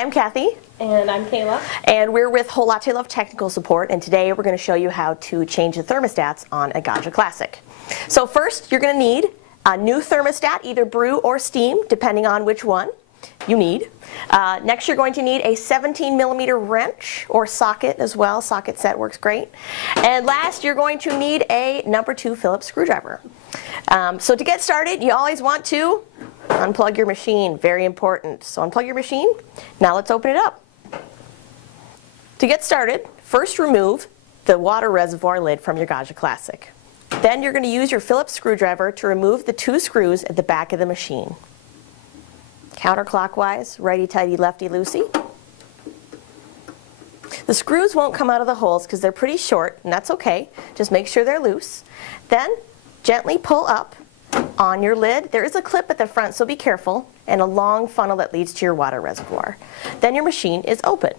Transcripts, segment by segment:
Hi, I'm Kathy. And I'm Kayla. And we're with Whole Latte Love Technical Support, and today we're going to show you how to change the thermostats on a Gaggia Classic. So first, you're going to need a new thermostat, either brew or steam, depending on which one you need. Next, you're going to need a 17mm wrench or socket as well. Socket set works great. And last, you're going to need a number 2 Phillips screwdriver. So to get started, you always want to unplug your machine. Very important. So unplug your machine. Now let's open it up. To get started, first remove the water reservoir lid from your Gaggia Classic. Then you're going to use your Phillips screwdriver to remove the 2 screws at the back of the machine. Counterclockwise, righty-tighty, lefty-loosey. The screws won't come out of the holes because they're pretty short, and that's okay. Just make sure they're loose. Then gently pull up on your lid. There is a clip at the front, so be careful, and a long funnel that leads to your water reservoir. Then your machine is open.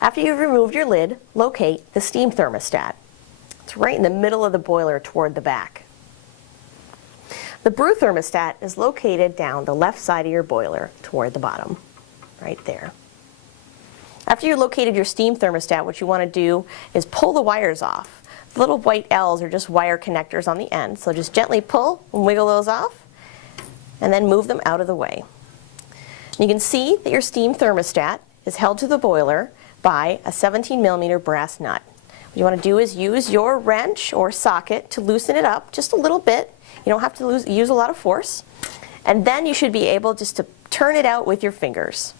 After you've removed your lid, locate the steam thermostat. It's right in the middle of the boiler toward the back. The brew thermostat is located down the left side of your boiler toward the bottom, right there. After you've located your steam thermostat, what you want to do is pull the wires off. The little white L's are just wire connectors on the end, so just gently pull and wiggle those off, and then move them out of the way. You can see that your steam thermostat is held to the boiler by a 17mm brass nut. What you want to do is use your wrench or socket to loosen it up just a little bit. You don't have to use a lot of force. And then you should be able just to turn it out with your fingers.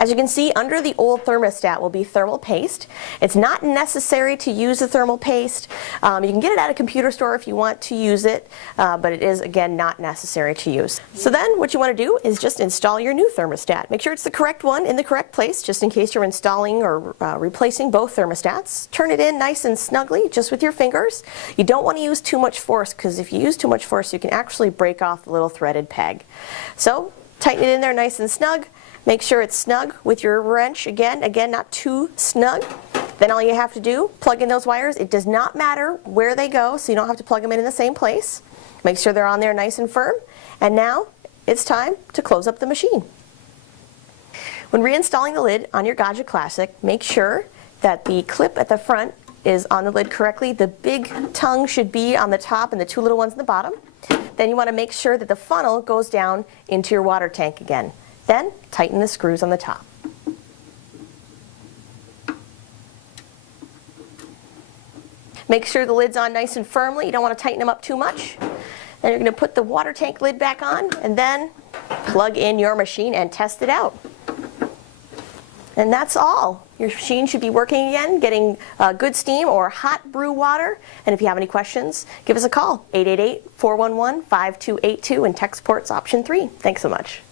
As you can see, under the old thermostat will be thermal paste. It's not necessary to use the thermal paste. You can get it at a computer store if you want to use it, but it is, again, not necessary to use. So then what you want to do is just install your new thermostat. Make sure it's the correct one in the correct place, just in case you're installing or replacing both thermostats. Turn it in nice and snugly, just with your fingers. You don't want to use too much force, because if you use too much force, you can actually break off the little threaded peg. So tighten it in there nice and snug. Make sure it's snug with your wrench. Again, not too snug. Then all you have to do, plug in those wires. It does not matter where they go, so you don't have to plug them in the same place. Make sure they're on there nice and firm. And now it's time to close up the machine. When reinstalling the lid on your Gaggia Classic, make sure that the clip at the front is on the lid correctly. The big tongue should be on the top and the 2 little ones in the bottom. Then you want to make sure that the funnel goes down into your water tank again. Then tighten the screws on the top. Make sure the lid's on nice and firmly. You don't want to tighten them up too much. Then you're going to put the water tank lid back on and then plug in your machine and test it out. And that's all. Your machine should be working again, getting good steam or hot brew water. And if you have any questions, give us a call, 888-411-5282, and text ports option 3. Thanks so much.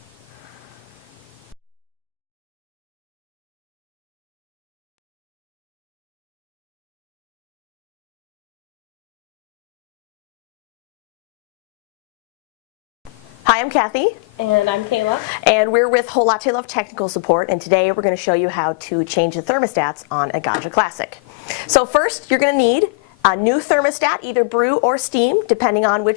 Hi, I'm Kathy. And I'm Kayla. And we're with Whole Latte Love Technical Support, and today we're going to show you how to change the thermostats on a Gaggia Classic. So first, you're going to need a new thermostat, either brew or steam, depending on which